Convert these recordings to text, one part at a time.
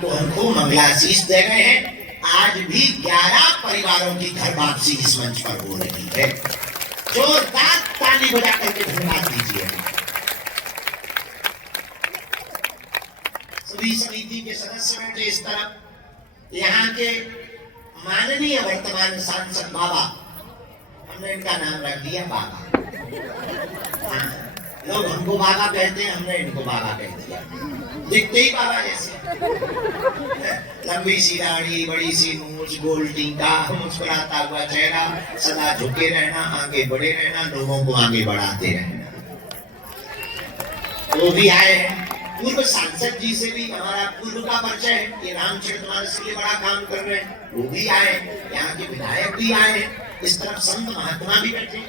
तो हमको मंगलाशीष दे गए हैं। आज भी 11 परिवारों की घर वापसी इस मंच पर हो रही है। जोरदार ताली बजा करके धन्यवाद दीजिए। सभी समिति के सदस्य बैठे इस तरफ, यहाँ के माननीय वर्तमान सांसद बाबा, हमने इनका नाम रख दिया बाबा। लोग हमको बाबा कहते हैं, हमने इनको बाबा कह दिया। दिखते ही बाबा जैसे, लंबी सी दाढ़ी, बड़ी सी मूंछ, गोल टीका, मुस्कुराता हुआ चेहरा, सदा झुके रहना, आगे बढ़े रहना, लोगों को आगे बढ़ाते रहना। वो भी आए हैं। पूर्व सांसद जी से भी हमारा पूर्व का परिचय है, ये रामचरितमानस के लिए बड़ा काम कर रहे हैं, वो भी आए। यहाँ के विधायक भी आए। इस तरफ संत महात्मा भी बैठे,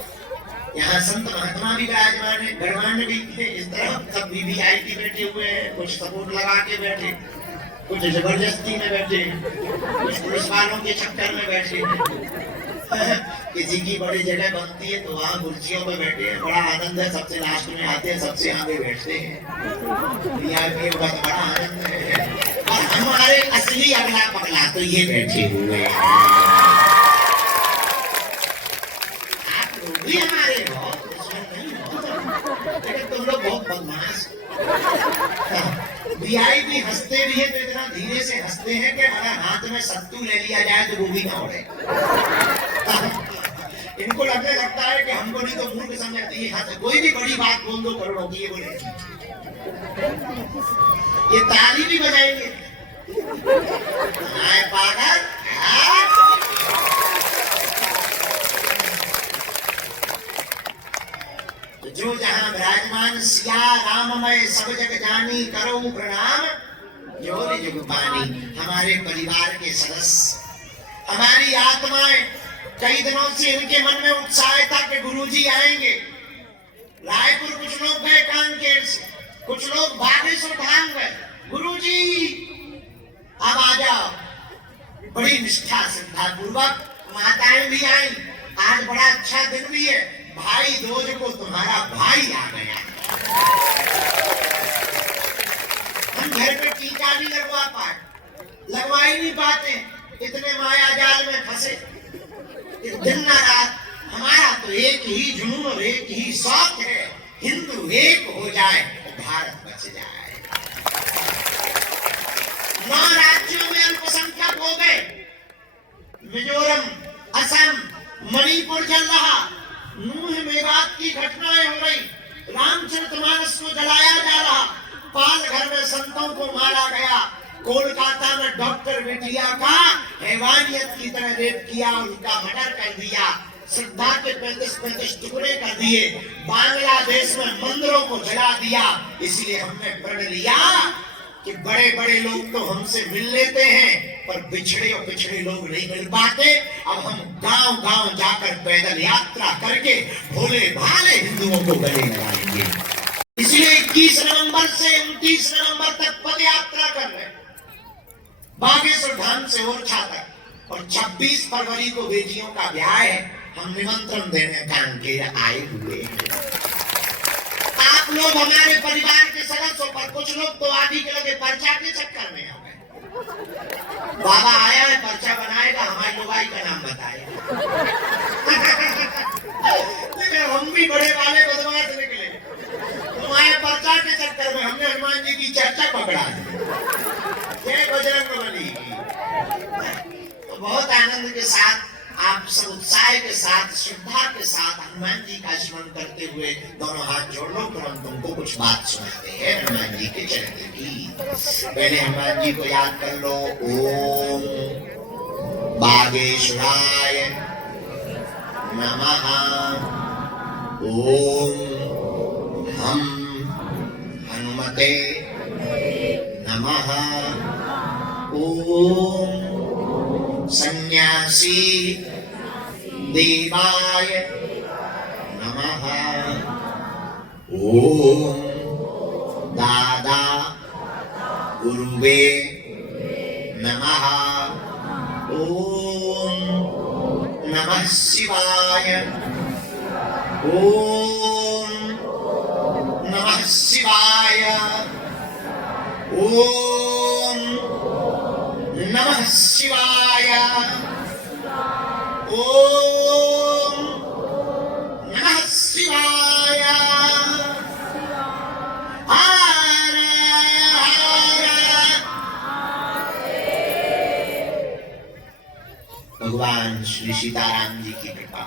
यहाँ संत महात्मा भी विराजमान है, गणमान्य भी थे। इस तरफ सब वीवीआईपी बैठे हुए हैं, कुछ सपोर्ट लगा के बैठे, कुछ जबरदस्ती में बैठे, कुछ पुलिस वालों के चक्कर में बैठे। किसी की बड़ी जगह बनती है तो वहाँ कुर्सियों पे बैठे हैं, बड़ा आनंद है। सबसे लास्ट में आते हैं, सबसे आगे बैठते हैं। वीआईपी का तो बड़ा आनंद है। और हमारे असली अगला पगला तो ये बैठे हुए हैं। हमारे लेकिन तुम लोग बहुत बदमाश। वीआईपी हंसते भी है तो इतना धीरे से हंसते हैं कि अगर हाथ में सत्तू ले लिया जाए तो वो भी ना उड़े। इनको लगने लगता है कि हमको नहीं तो मूर्ख समझते हैं। कोई भी बड़ी बात बोल दो करोड़ों की, ये बोले ये ताली भी बजाएंगे। पागल। जो जहां विराजमान सिया राममय सब जग जानी, करो प्रणाम जोर जुग पानी। हमारे परिवार के सदस्य, हमारी आत्माएं, कई दिनों से इनके मन में उत्साह था कि गुरुजी आएंगे। रायपुर कुछ लोग गए कांकेर से, कुछ लोग बागेश्वर धाम गए। गुरुजी अब आ जाओ। बड़ी निष्ठा श्रद्धा पूर्वक माताएं भी आई। आज बड़ा अच्छा दिन भी है, भाई दूज को तुम्हारा भाई आ गया। हम घर पे टीका नहीं लगवा ही नहीं पाते, इतने माया जाल में फंसे। दिन न रात हमारा तो एक ही जुनून और एक ही शौक है, हिंदू एक हो जाए तो भारत बच जाए। 9 राज्यों में अल्पसंख्यक हो गए। मिजोरम, असम, मणिपुर जल रहा। नूह मेवात की घटनाएं हो रही। रामचरितमानस को जलाया जा रहा। पालघर में संतों को मारा गया। कोलकाता में डॉक्टर बिटिया का हैवानियत की तरह रेप किया, उनका मर्डर कर दिया, श्रद्धा के 35 टुकड़े कर दिए। बांग्लादेश में मंदिरों को जला दिया। इसलिए हमने प्रण लिया कि बड़े बड़े लोग तो हमसे मिल लेते हैं, पर बिछड़े और पिछड़े लोग नहीं मिल पाते। अब हम गांव गांव जाकर पैदल यात्रा करके भोले भाले हिंदुओं को गले लगाएंगे। इसलिए 21 नवंबर से 29 नवंबर तक पद यात्रा कर रहे हैं, बागेश्वर धाम से ओरछा तक। और 26 फरवरी को बेटियों का ब्याह है। हम निमंत्रण देने कांकेर आए हुए हैं। आप लोग हमारे परिवार के सदस्यों पर, कुछ लोग तो आदि के लगे पर्चा के चक्कर में आ गए। बाबा आया है, पर्चा बनाएगा, हमारी लोगाई का नाम बताएगा। लेकिन हम भी बड़े वाले बदमाश निकले। तुम्हारे पर्चा के चक्कर में हमने हनुमान जी की चर्चा पकड़ा दी। जय बजरंगबली की। तो बहुत आनंद के साथ, आप सब उत्साह के साथ, श्रद्धा के साथ हनुमान जी का स्मरण करते हुए दोनों हाथ जोड़ लो। तो हम तुमको कुछ बात सुनाते हैं हनुमान जी के चरित्र की। पहले हनुमान जी को याद कर लो। ओम बागेश्वराय नमः। ओम हम हनुमते नमः। ओम सन्यासी देवाय नमः। ओम दादा गुरुवे नमः। ओम नमः शिवाय। ओम नमः शिवाय। ओम नमः शिवाय। ओम नमः शिवाय। हर हर। भगवान श्री सीताराम जी की कृपा,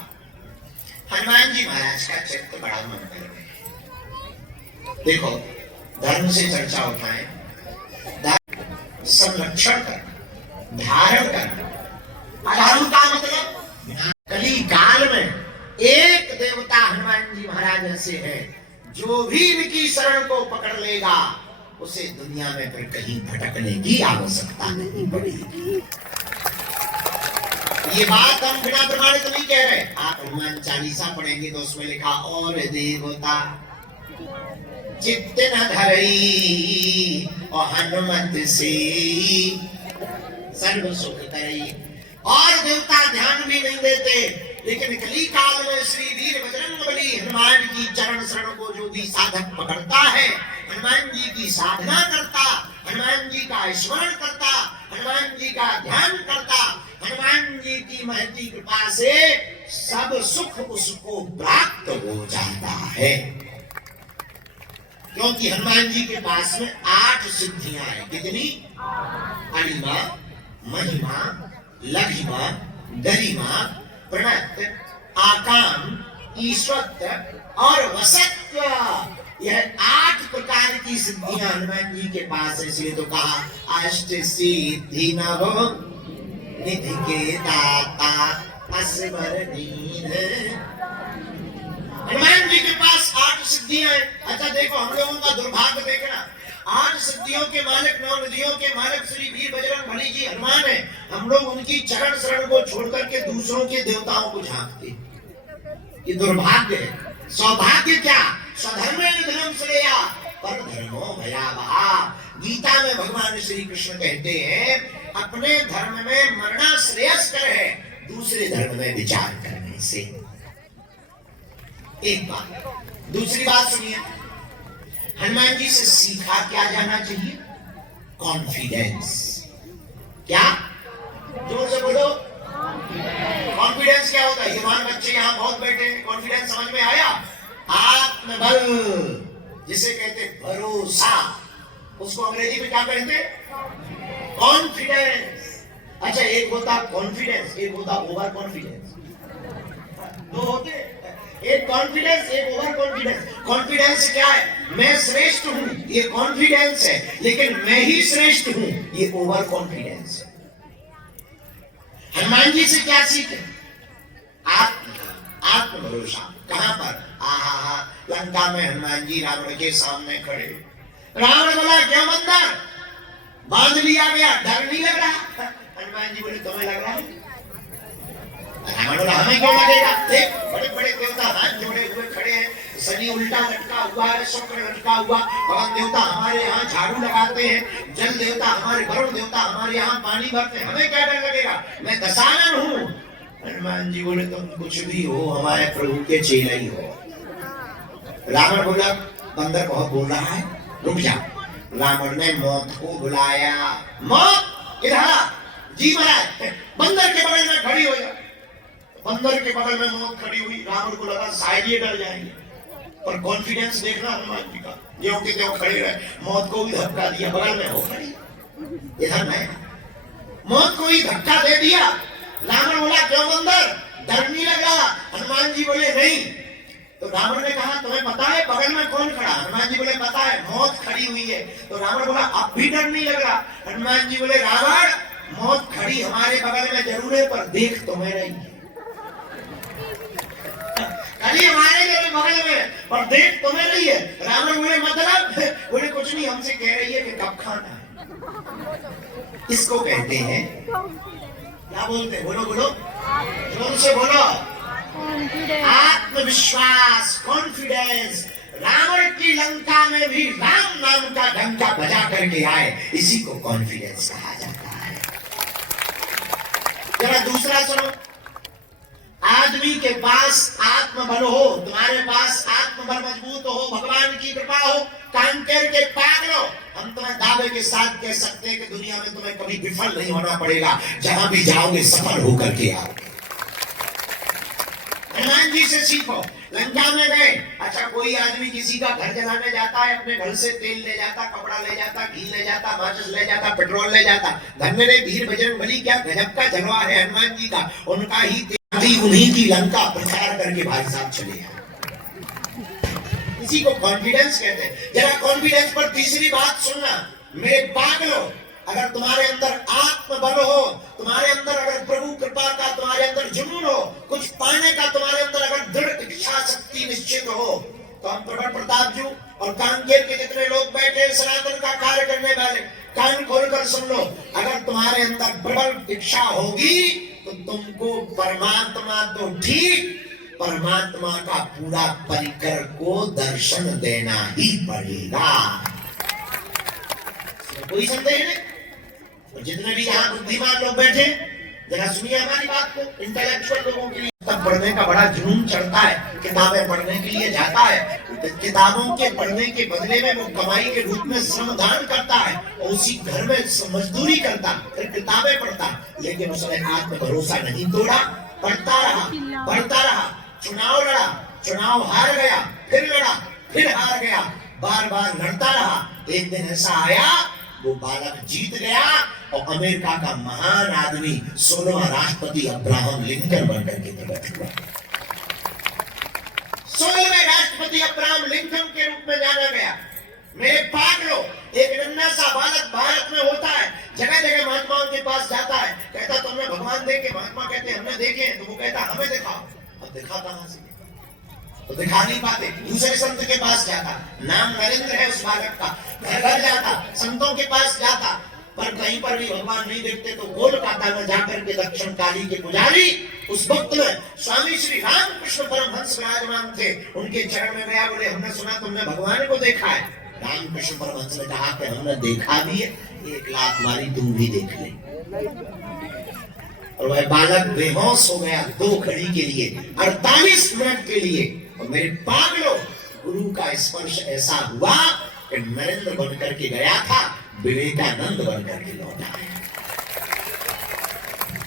हनुमान जी महाराज का चरित्र बड़ा मनोहर है। देखो, धर्म से चर्चा उठाएं, संरक्षण कर, धारण कर। अधर्म का मतलब कली काल में एक देवता हनुमान जी महाराज ऐसे है, जो भी इनकी शरण को पकड़ लेगा उसे दुनिया में फिर कहीं भटकने की आवश्यकता नहीं पड़ेगी। ये बात हम बिना प्रमाणित नहीं कह रहे। आप हनुमान चालीसा पढ़ेंगे तो उसमें लिखा, और देवता चित्त न धरई और हनुमत से सर्व सुख करई। और देवता ध्यान भी नहीं देते, लेकिन कली काल में श्री वीर बजरंगबली हनुमान की चरण शरण को जो भी साधक पकड़ता है, हनुमान जी की साधना करता, हनुमान जी का स्मरण करता, हनुमान जी का ध्यान करता, हनुमान जी की महती कृपा से सब सुख उसको प्राप्त हो जाता है। क्योंकि हनुमान जी के पास में 8 सिद्धियां हैं। कितनी? अणिमा, महिमा, लघिमा, गरिमा, प्रणत, आकाम, ईश्वरत्व और वसत्व। यह 8 प्रकार की सिद्धियां हनुमान जी के पास है। इसलिए तो कहा, अष्ट सिद्धि नव निधि के दाता असवर दीन। हनुमान जी के पास 8 सिद्धियां हैं। अच्छा देखो, हम लोगों का दुर्भाग्य देखना, 8 सिद्धियों के मालिक, 9 निधियों के मालिक श्री वीर बजरंगबली जी हनुमान है। हम लोग उनकी चरण शरण को छोड़कर के दूसरों के देवताओं को झांकते। ये दुर्भाग्य है। सौभाग्य क्या? स्वधर्मेण धर्म श्रेया पर धर्मो भयावहा। गीता में भगवान श्री कृष्ण कहते हैं, अपने धर्म में मरना श्रेयस्कर है दूसरे धर्म में विचार करने से। एक बात। दूसरी बात सुनिए, हनुमान जी से सीखा क्या जाना चाहिए? कॉन्फिडेंस। क्या? जोर से बोलो। कॉन्फिडेंस क्या होता है? युवान बच्चे यहाँ बहुत बैठे हैं, कॉन्फिडेंस समझ में आया? आत्मबल, जिसे कहते भरोसा, उसको अंग्रेजी में क्या कहते? कॉन्फिडेंस। अच्छा, एक होता कॉन्फिडेंस, एक होता ओवर कॉन्फिडेंस। दो होते, एक कॉन्फिडेंस, एक ओवर कॉन्फिडेंस। कॉन्फिडेंस क्या है? मैं श्रेष्ठ हूं, ये कॉन्फिडेंस है। लेकिन मैं ही श्रेष्ठ हूं, ये ओवर कॉन्फिडेंस है। हनुमान जी से क्या सीखे? आत्म भरोसा। कहां पर? आहा, लंका में हनुमान जी रावण के सामने खड़े। रावण बोला, क्या बंदर, बांध लिया गया, डर नहीं लग रहा? हनुमान जी बोले, तुम्हें लग रहा है? रावण बोला, हमें क्यों लगेगा? देख, बड़े बड़े देवता हाथ जोड़े हुए खड़े हैं, शनि उल्टा लटका हुआ है, शुक्र लटका हुआ, पवन देवता हमारे यहाँ झाड़ू लगाते हैं, जल देवता हमारे, वरुण देवता हमारे यहाँ पानी भरते हैं, हमें क्या डर लगेगा? मैं दशानन हूँ। हनुमान जी बोले, तुम कुछ भी हो, हमारे प्रभु के चेला ही हो। रावण बोला, बंदर बहुत बोल रहा है, रुक जा। रावण ने मौत को बुलाया। मौत इधर जी महाराज, बंदर के बगल में खड़ी हो जा। बंदर के बगल में मौत खड़ी हुई। रावण को लगा शायद ये डर जाएंगे, पर कॉन्फिडेंस देखना हनुमान जी का, ज्यों के त्यों खड़े रहे। मौत को भी धक्का दिया, बगल में हो खड़ी, इधर मैं, मौत को ही धक्का दे दिया। रावण बोला, क्यों बंदर, डर नहीं लग रहा? हनुमान जी बोले, नहीं। तो रावण ने कहा, तुम्हें पता है बगल में कौन खड़ा? हनुमान जी बोले, पता है, मौत खड़ी हुई है। तो रावण बोला, अब भी डर नहीं लग रहा? हनुमान जी बोले, रावण, मौत खड़ी हमारे बगल में जरूर है, पर देख तुम्हें रही है। खड़ी हमारे बगल में, पर देख तुम्हें रही है। रावण बोले, मतलब? बोले, कुछ नहीं, हमसे कह रही है कि कब खाना है। इसको कहते हैं, क्या बोलते हैं? बोलो बोलो, जोर से बोलो। आत्मविश्वास, कॉन्फिडेंस। रावण की लंका में भी राम नाम का डंका बजा करके आए, इसी को कॉन्फिडेंस कहा जाता है। जरा दूसरा सुनो, आदमी के पास आत्मबल हो, तुम्हारे पास आत्मबल मजबूत हो, भगवान की कृपा हो, कांकेर के पागलों, हम तुम्हें दावे के साथ कह सकते हैं कि दुनिया में तुम्हें कभी विफल नहीं होना पड़ेगा, जहां भी जाओगे सफल होकर के आओगे। हनुमान जी से सीखो। लंका में गए, अच्छा कोई आदमी किसी का घर जलाने जाता है, अपने घर से तेल ले जाता, कपड़ा ले जाता, घी ले जाता, माचिस ले जाता, पेट्रोल ले जाता। धन्य रे वीर बजरंगबली, क्या गजब का जलवा है हनुमान जी का। उनका ही तेल उन्हीं की लंका प्रचार करके भाई साहब चले आए। इसी को कॉन्फिडेंस कहते हैं। जरा कॉन्फिडेंस पर तीसरी बात सुनना, मेरे पागलों, अगर तुम्हारे अंदर आत्मबल हो, तुम्हारे अंदर अगर प्रभु कृपा का तुम्हारे अंदर जुनून हो, कुछ पाने का तुम्हारे अंदर अगर दृढ़ इच्छा शक्ति निश्चित हो, तो हम प्रबल प्रताप जी और कांकेर के जितने लोग बैठे सनातन का कार्य करने वाले, कान खोलकर सुन लो। अगर तुम्हारे अंदर प्रबल इच्छा होगी तो तुमको परमात्मा तो ठीक, परमात्मा का पूरा परिकर को दर्शन देना ही पड़ेगा। कोई संदेह नहीं। और जितने भी यहाँ बुद्धिमान लोग बैठे, जरा सुनिए हमारी बात को। इंटेलेक्चुअल लोगों के लिए तब पढ़ने का बड़ा जुनून चढ़ता है, किताबें पढ़ने के लिए जाता है, किताबों के पढ़ने के बदले में वो कमाई के रूप में श्रमदान करता है और उसी घर में मजदूरी करता, फिर किताबें पढ़ता, लेकिन उसने आत्म भरोसा नहीं तोड़ा, पढ़ता रहा, बढ़ता रहा, चुनाव लड़ा, चुनाव हार गया, फिर लड़ा, फिर हार गया, बार बार लड़ता रहा। एक दिन ऐसा आया, वो बालक जीत गया और अमेरिका का महान आदमी 16वां राष्ट्रपति अब्राहम लिंकन बनकर के प्रकट हुआ। 16वें राष्ट्रपति अब्राहम लिंकन के रूप में जाना गया। मेरे पागलों, एक नन्हा सा बालक भारत में होता है, जगह जगह महात्माओं के पास जाता है, कहता तुमने भगवान देखे? महात्मा कहते हमने देखे। तो वो कहता हमें दिखाओ। अब दिखा कहां से? तो दिखा नहीं पाते। दूसरे संत के पास जाता, नाम नरेंद्र है उस बालक का, घर घर जाता, संतों के पास जाता, पर कहीं पर भी भगवान नहीं देखते। तो कोलकाता में जाकर के दक्षिण काली के पुजारी, उस वक्त में स्वामी श्री रामकृष्ण परमहंस विराजमान थे, उनके चरण में गया, बोले हमने सुना तुमने भगवान को देखा है। रामकृष्ण परमहंस ने कहा कि हमने देखा भी है, 1 लाख मारी तुम भी देख ले। और वह बालक बेहोश हो गया 2 घड़ी के लिए, 48 मिनट के लिए। और मेरे पागलों, गुरु का स्पर्श ऐसा हुआ कि नरेंद्र बनकर के गया था, विवेकानंद बनकर के लौटा है।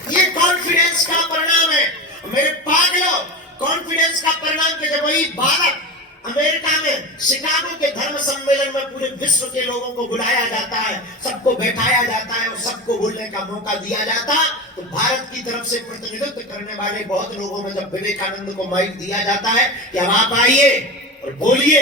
ये कॉन्फिडेंस का परिणाम है मेरे पागलों। कॉन्फिडेंस का परिणाम कि जब वही बालक अमेरिका में शिकागो के धर्म सम्मेलन में पूरे विश्व के लोगों को बुलाया जाता है, सबको बैठाया जाता है और सबको बोलने का मौका दिया जाता, तो भारत की तरफ से प्रतिनिधित्व करने वाले बहुत लोगों में जब विवेकानंद को माइक दिया जाता है कि अब आप आइए और बोलिए,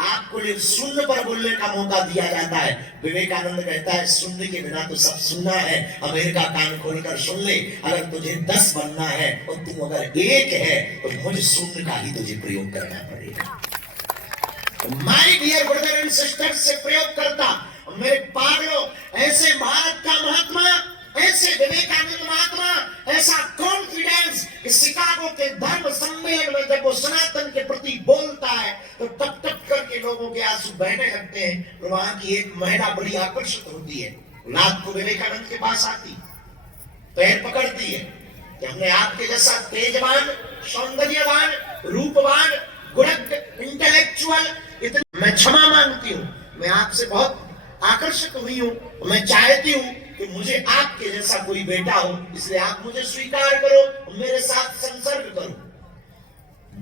आपको शून्य पर बोलने का मौका दिया जाता है। विवेकानंद कहता है शून्य के बिना तो सब सुनना है, अमेरिका कान खोलकर सुन ले। अगर तुझे 10 बनना है और तू अगर 1 है तो मुझे शून्य का ही तुझे प्रयोग करना पड़ेगा। My dear brother and sisters से प्रयोग करता। मेरे पागलों, ऐसे भारत का महात्मा, ऐसे विवेकानंद महात्मा, ऐसा कॉन्फिडेंस कि शिकागो के धर्म सम्मेलन में जब वो सनातन के प्रति बोलता है तो टप टप करके लोगों के आंसू बहने लगते हैं। और वहां की एक महिला बड़ी आकर्षित होती है, रात को विवेकानंद के पास आती, पैर पकड़ती है कि हमने आपके जैसा तेजवान, सौंदर्यवान, रूपवान, गुणज्ञ, इंटेलेक्चुअल, इतना मैं क्षमा मांगती हूँ, मैं आपसे बहुत आकर्षित हुई हूँ, मैं चाहती हूँ कि मुझे आपके जैसा कोई बेटा हो, इसलिए आप मुझे स्वीकार करो, मेरे साथ संसर्ग करो।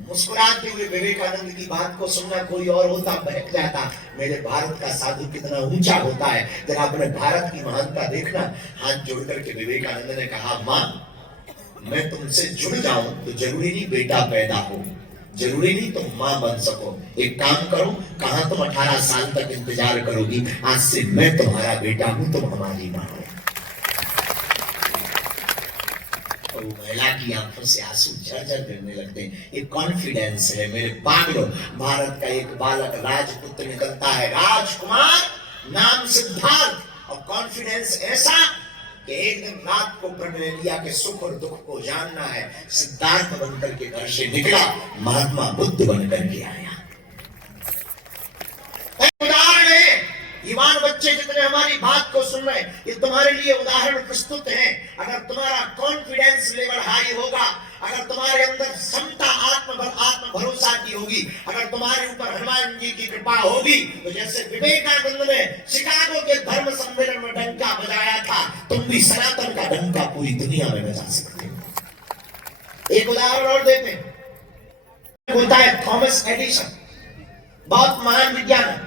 मुस्कुराते हुए विवेकानंद की बात को सुनना कोई और होता बहक जाता। मेरे भारत का साधु कितना ऊंचा होता है, जरा अपने भारत की महानता देखना। हाथ जोड़कर के विवेकानंद ने कहा, मां मैं तुमसे जुड़ जाऊं तो जरूरी नहीं बेटा पैदा हो, जरूरी नहीं तुम मां बन सको। एक काम करो, कहां तुम 18 साल तक इंतजार करोगी, आज से मैं तुम्हारा बेटा हूं, तुम हमारी मां हो। और वो महिला की आंखों से आंसू झरझर गिरने लगते हैं। एक कॉन्फिडेंस है मेरे पागलों। भारत का एक बालक राजपुत्र निकलता है, राजकुमार, नाम सिद्धार्थ। और कॉन्फिडेंस ऐसा कि एक दिन रात को प्रण लिया कि सुख और दुख को जानना है। सिद्धार्थ बनकर के घर से निकला, महात्मा बुद्ध बनकर के आया। उदाहरण है, युवान बच्चे जितने हमारी बात को सुन रहे हैं, ये तुम्हारे लिए उदाहरण प्रस्तुत है। अगर तुम्हारा कॉन्फिडेंस लेवल हाई होगा, अगर तुम्हारे अंदर क्षमता आत्म भरोसा की होगी, अगर तुम्हारे ऊपर हनुमान जी की कृपा होगी, तो जैसे विवेकानंद ने शिकागो के धर्म सम्मेलन में डंका बजाया था, तुम भी सनातन का डंका पूरी दुनिया में बजा सकते हो। एक उदाहरण और देते हैं, होता है थॉमस एडिसन, बहुत महान विज्ञानी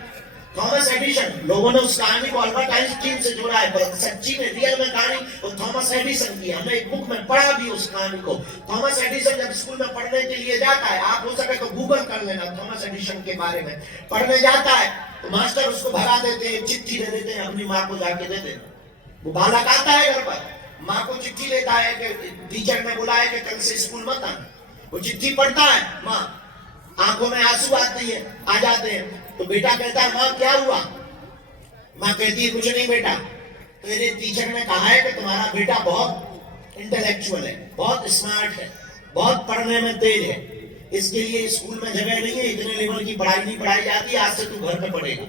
थॉमस एडिसन। लोगों ने उस कहानी को अल्बर्ट आइंस्टीन से जोड़ा है, पर सच्ची में रियल में कहानी वो थॉमस एडिसन की। हमने एक बुक में पढ़ा भी उस कहानी को। थॉमस एडिसन जब स्कूल में पढ़ने के लिए जाता है, आप हो सके तो गूगल कर लेना थॉमस एडिसन के बारे में, पढ़ने जाता है तो मास्टर उसको भगा देते हैं, चिट्ठी दे देते हैं, अपनी माँ को जाके दे देते। वो बालक आता है घर पर, माँ को चिट्ठी लेता है कि टीचर ने बुलाया कि कल से स्कूल मत आना। वो चिट्ठी पढ़ता है, माँ आंखों में आंसू आती है, आ जाते हैं। तो बेटा कहता है माँ क्या हुआ? माँ कहती है कुछ नहीं बेटा, तेरे टीचर ने कहा है कि तुम्हारा बेटा बहुत इंटेलेक्चुअल है, बहुत स्मार्ट है, बहुत पढ़ने में तेज है, इसके लिए स्कूल में जगह नहीं है, इतने लेवल की पढ़ाई नहीं पढ़ाई जाती, आज से तू घर पे पढ़ेगा।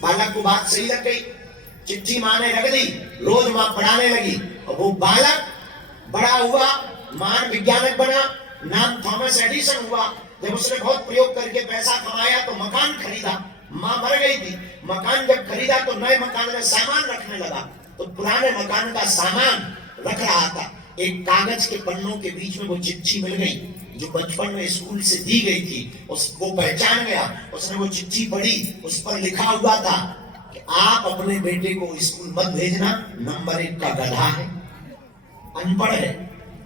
बालक को बात सही लग गई, चिट्ठी माँ ने रख दी, रोज माँ पढ़ाने लगी और वो बालक बड़ा हुआ, महान वैज्ञानिक बना, नाम थॉमस एडिसन हुआ। जब उसने बहुत प्रयोग करके पैसा कमाया तो मकान खरीदा, माँ मर गई थी। मकान जब खरीदा तो नए मकान में सामान रखने लगा, तो पुराने मकान का सामान रख रहा था। एक कागज के पन्नों के बीच में वो चिट्ठी मिल गई जो बचपन में स्कूल से दी गई थी। उसको पहचान गया, उसने वो चिट्ठी पढ़ी, उस पर लिखा हुआ था कि आप अपने बेटे को स्कूल मत भेजना, नंबर 1 का गधा है, अनपढ़ है,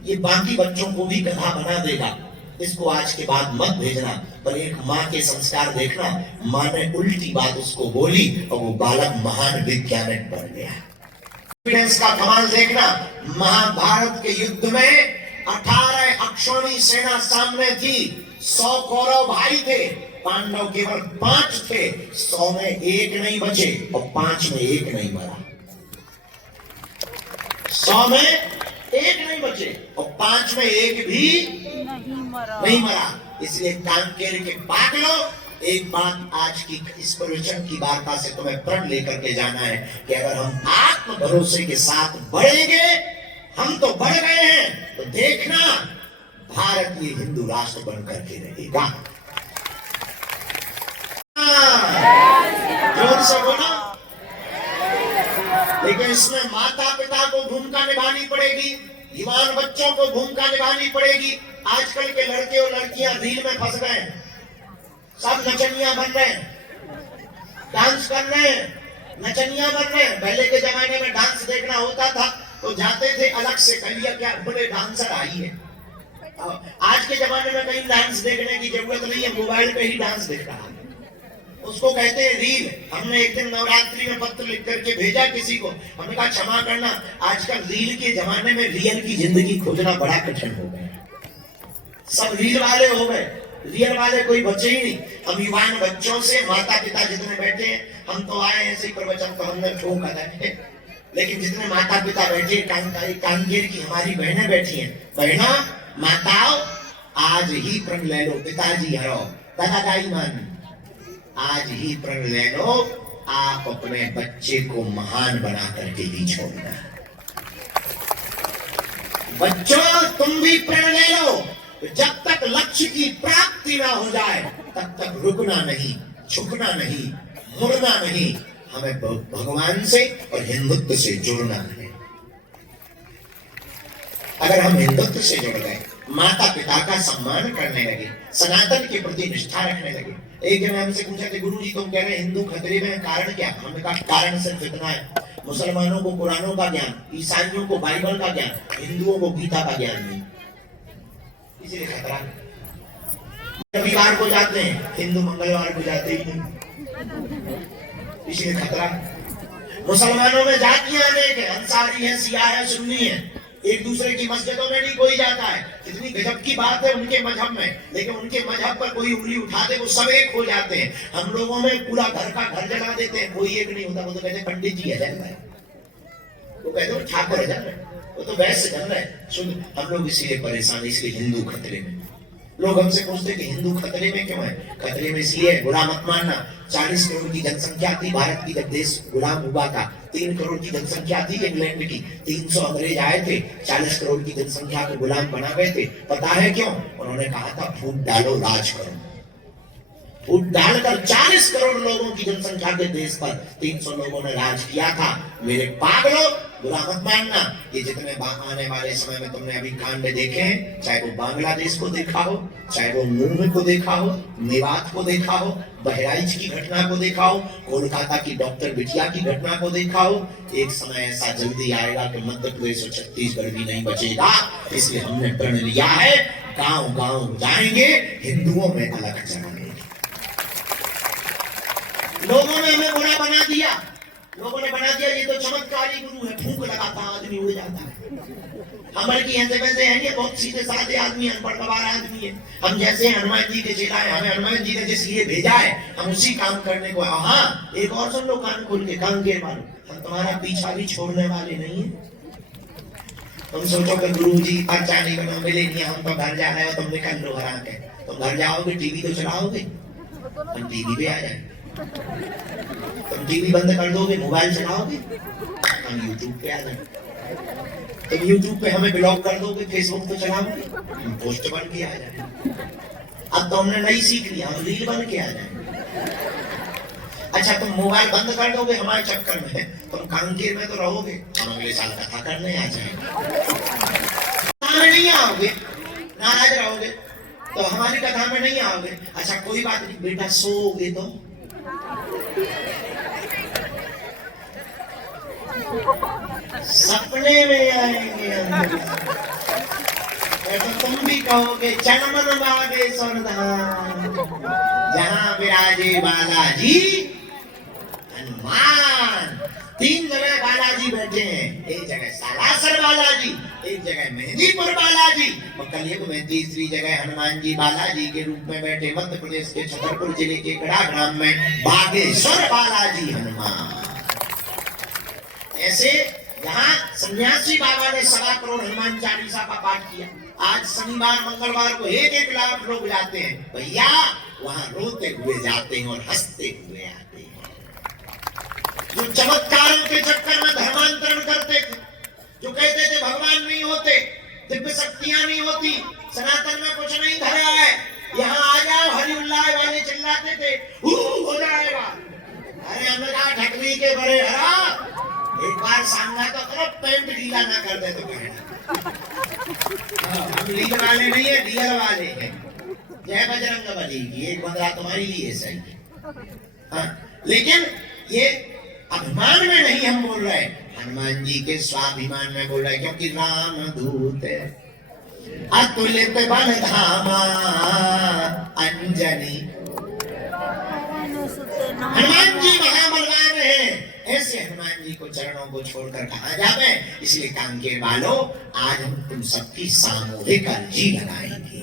ये बाकी बच्चों को भी गधा बना देगा, इसको आज के बाद मत भेजना। पर एक माँ के संस्कार देखना, माँ ने उल्टी बात उसको बोली और वो बालक महान वैज्ञानिक बन गया। कॉन्फिडेंस का कमाल देखना, महाभारत के युद्ध में 18 अक्षौणी सेना सामने थी, 100 कौरव भाई थे, पांडव केवल 5 थे। 100 में 1 नहीं बचे और 5 में 1 नहीं मरा। 100 में 1 नहीं बचे और 5 में 1 भी नहीं मरा। इसलिए कान के बात लो। एक बात आज की इस प्रवचन की वार्ता से तुम्हें प्रण लेकर के जाना है कि अगर हम आत्म भरोसे के साथ बढ़ेंगे, हम तो बढ़ गए हैं, तो देखना भारत ये हिंदू राष्ट्र बन करके रहेगा। जोर से बोलो। लेकिन इसमें माता पिता को भूमिका निभानी पड़ेगी, युवान बच्चों को भूमिका निभानी पड़ेगी। आजकल के लड़के और लड़कियां रील में फंस गए, सब नचनिया बन रहे हैं, डांस कर रहे हैं, नचनिया बन रहे हैं। पहले के जमाने में डांस देखना होता था तो जाते थे अलग से, कहिए क्या बड़े डांसर आई है। आज के जमाने में कहीं डांस देखने की जरूरत नहीं है, मोबाइल पे ही डांस दिख रहा है, उसको कहते हैं रील। हमने एक दिन नवरात्रि में पत्र लिख करके भेजा किसी को, हमने कहा क्षमा करना, आजकल रील के जमाने में रियल की जिंदगी खोजना बड़ा कठिन हो गया, सब रील वाले हो गए, रियल वाले कोई बच्चे ही नहीं। हम युवान बच्चों से माता पिता जितने बैठे हैं, हम तो आए ऐसे ही प्रवचन तो हमने ठोक है, लेकिन जितने माता पिता बैठे, कांगेर की हमारी बहनें बैठी हैं, बहना माताओं आज ही प्रण ले लो, पिताजी हरो दादा दाई मान, आज ही प्रण ले लो, आप अपने बच्चे को महान बना करके ही छोड़ना। बच्चों तुम भी प्रण ले लो, जब तक लक्ष्य की प्राप्ति ना हो जाए तब तक रुकना नहीं, झुकना नहीं, मुड़ना नहीं, हमें भगवान से और हिंदुत्व से जुड़ना है। अगर हम हिंदुत्व से जुड़ गए, माता पिता का सम्मान करने लगे, सनातन के प्रति निष्ठा रखने लगे। एक जन हमसे पूछा कि गुरु जी तुम कह रहे हिंदू खतरे में, कारण क्या? हमने कहा कारण सिर्फ इतना है, मुसलमानों को कुरानों का ज्ञान, ईसाइयों को बाइबल का ज्ञान, हिंदुओं को गीता का ज्ञान नहीं, इसलिए खतरा। रविवार को जाते हैं, हिंदू मंगलवार को जाते ही नहीं, इसलिए खतरा। मुसलमानों में जातियां अनेक है, अंसारी है, सिया है, सुन्नी है, एक दूसरे की मस्जिदों में नहीं कोई जाता है। इतनी गजब की बात है उनके मजहब में, लेकिन उनके मजहब पर कोई उंगली उठाते वो सब एक हो जाते हैं। हम लोगों में पूरा घर का घर जला देते हैं, कोई एक नहीं होता। वो तो कहते पंडित जी है जल रहे, वो कहते ठाकुर है जल रहे, वो तो वैसे जल रहे। सुन, हम लोग इसीलिए परेशान, इसलिए हिंदू खतरे में। लोग हमसे पूछते कि हिंदू खतरे में क्यों है? खतरे में इसलिए है, बुरा मत मानना, 40 करोड़ की जनसंख्या थी भारत की जब देश गुलाम हुआ था। 3 करोड़ की जनसंख्या थी इंग्लैंड की, 300 अंग्रेज आए थे, 40 करोड़ की जनसंख्या को गुलाम बना गए थे। पता है क्यों? उन्होंने कहा था फूट डालो राज करो। फूट डालकर 40 करोड़ लोगों की जनसंख्या के देश पर 300 लोगों ने राज किया था। मेरे पागलों, बुरा मत मानना, ये जितने आने वाले समय में तुमने अभी कांड देखे हैं, चाहे वो बांग्लादेश को देखा हो, चाहे वो मुंबई को देखा हो, मेवात को देखा हो, बहराइच की घटना को देखा हो, कोलकाता की डॉक्टर बिटिया की घटना को देखा हो, एक समय ऐसा जल्दी आएगा कि मध्य प्रदेश और छत्तीसगढ़ भी नहीं बचेगा। इसलिए हमने प्रण लिया है, गांव गांव जाएंगे, हिंदुओं में अलग जगाएंगे। लोगों ने हमें बुरा बना दिया, लोगों ने बना दिया ये तो चमत्कारी गुरु है, फूंक लगाता आदमी उड़ जाता है। हम बल्कि ऐसे वैसे हैं, ये बहुत सीधे साधे आदमी, अनपढ़ गवार आदमी है। हम जैसे हनुमान जी के चेला है, हमें हनुमान जी ने जिस लिए भेजा है हम उसी काम करने को। हाँ, एक और सुन लो कान खोल के, कान के मारो, हम तुम्हारा पीछा भी छोड़ने वाले नहीं है। तुम सोचो कि गुरु जी अच्छा नहीं बना, मिले नहीं, हम तो घर जा रहे हो, तुम निकल लो हरा के। तुम घर जाओगे टीवी तो चलाओगे, हम टीवी पे आ जाए। तुम टीवी बंद कर दोगे, मोबाइल चलाओगे, हम यूट्यूब पे आ जाए। तुम यूट्यूब पे हमें ब्लॉक कर दोगे, फेसबुक तो चलाओगे, हम पोस्ट बन के आ जाए। अब तो हमने नहीं सीख लिया, हम रील बन के आ जाए। अच्छा, तुम मोबाइल बंद कर दोगे हमारे चक्कर में, तुम कांकेर में तो रहोगे, हम अगले साल कथा करने आ जाएंगे। नहीं आओगे, नाराज रहोगे तो हमारी कथा में नहीं आओगे। अच्छा कोई बात नहीं बेटा, सोओगे तो सपने में आएंगे तो तुम भी कहोगे चनमन बागे स्वरधाम, जहां विराजे बालाजी हनुमान। 3 जगह बालाजी बैठे हैं, एक जगह सालासर बालाजी, एक जगह मेहंदीपुर बालाजी, और कलयुग में तीसरी जगह हनुमान जी बालाजी के रूप में बैठे मध्य प्रदेश के छतरपुर जिले के गढ़ा ग्राम में बागेश्वर बालाजी हनुमान। ऐसे यहाँ सन्यासी बाबा ने 1.25 करोड़ हनुमान चालीसा का पाठ किया। आज शनिवार मंगलवार को 1-1 लाख लोग जाते हैं भैया, वहां रोते हुए जाते हैं और हंसते हुए आते हैं। जो चमत्कारों के चक्कर में धर्मांतरण करते थे, जो कहते थे भगवान नहीं होते, दिव्य शक्तियां नहीं होती, सनातन में कुछ नहीं धरा है, यहाँ आ जाओ हरि उल्लाह वाले चिल्लाते थे हो जाएगा। अरे हमने कहा ठकरी के बड़े हरा, एक बार सामना तो करो, पैंट गीला ना कर दे तो कहना। हम लीग वाले नहीं है, डीएल वाले हैं। जय बजरंग बली की एक बंदा तुम्हारी लिए सही है। हाँ, लेकिन ये अभिमान में नहीं हम बोल रहे, हनुमान जी के स्वाभिमान में बोल रहे, क्योंकि राम दूत अतुलित बल धामा अंजनी। हनुमान जी महाबलवान है, ऐसे हनुमान जी को चरणों को छोड़कर कहा जावे। इसलिए कांकेर वालों, आज हम तुम सबकी सामूहिक अर्जी लगाएंगे।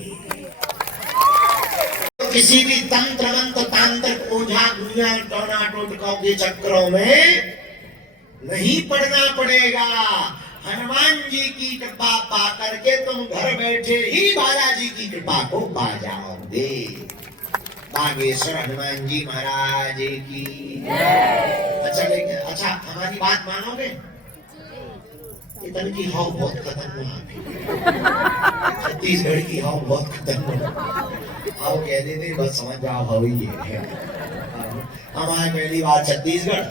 किसी भी तंत्र मंत्र तांत्रिक ओझा दुनिया टोना टोटकों के चक्करों में नहीं पड़ना पड़ेगा। हनुमान जी की कृपा पा करके तुम घर बैठे ही बालाजी की कृपा को पा जाओगे। बागेश्वर हनुमान जी महाराज की। अच्छा लेकिन अच्छा हमारी बात मानोगे? इधर की हवा बहुत खतरनाक, छत्तीसगढ़ की हवा बहुत खतरनाक। आओ कह देते बस समझ जाओ हवा ही है। हमारे पहली बार छत्तीसगढ़,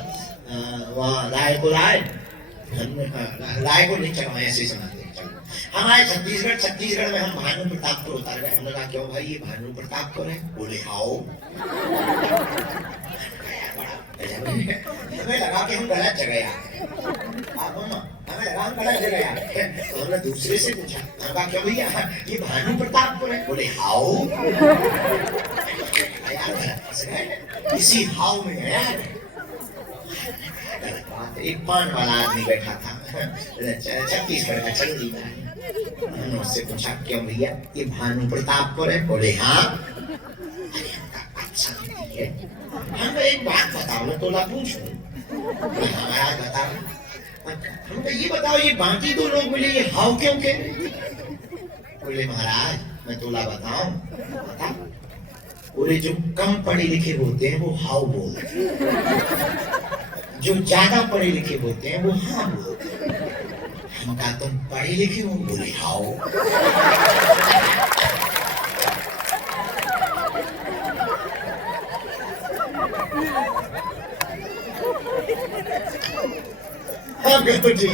वहाँ रायपुर आए, रायपुर नहीं चलो ऐसे सुनाते हमारे छत्तीसगढ़ में हम भानु प्रताप को उतार गए। हमने कहा क्यों भाई ये भानु प्रताप को है? बोले आओ। हमें लगा कि हम गलत जगह आए, हमें लगा हम गलत जगह आए। तो हमने दूसरे से पूछा, हमने कहा क्यों भैया ये भानु प्रताप को है? बोले आओ। इसी हाव में गया। एक पान वाला आदमी बैठा था, छत्तीसगढ़ का चंदी का। हमने उससे पूछा क्यों भैया ये भानु प्रतापपुर है? बोले हाँ। अच्छा ठीक है, हम एक बात बताओ तो ना पूछूं। हमारा बताओ, हमको ये बताओ ये बाकी दो लोग बोले ये हाउ क्यों के? बोले महाराज मैं तोला बताऊं, बता। पूरे जो कम पढ़े लिखे होते हैं वो हाउ बोलते हैं, जो ज्यादा पढ़े लिखे होते हैं वो हाँ बोलते हैं। हम कहा तुम पढ़े लिखे हो, बोले हाउ। हाँ जी।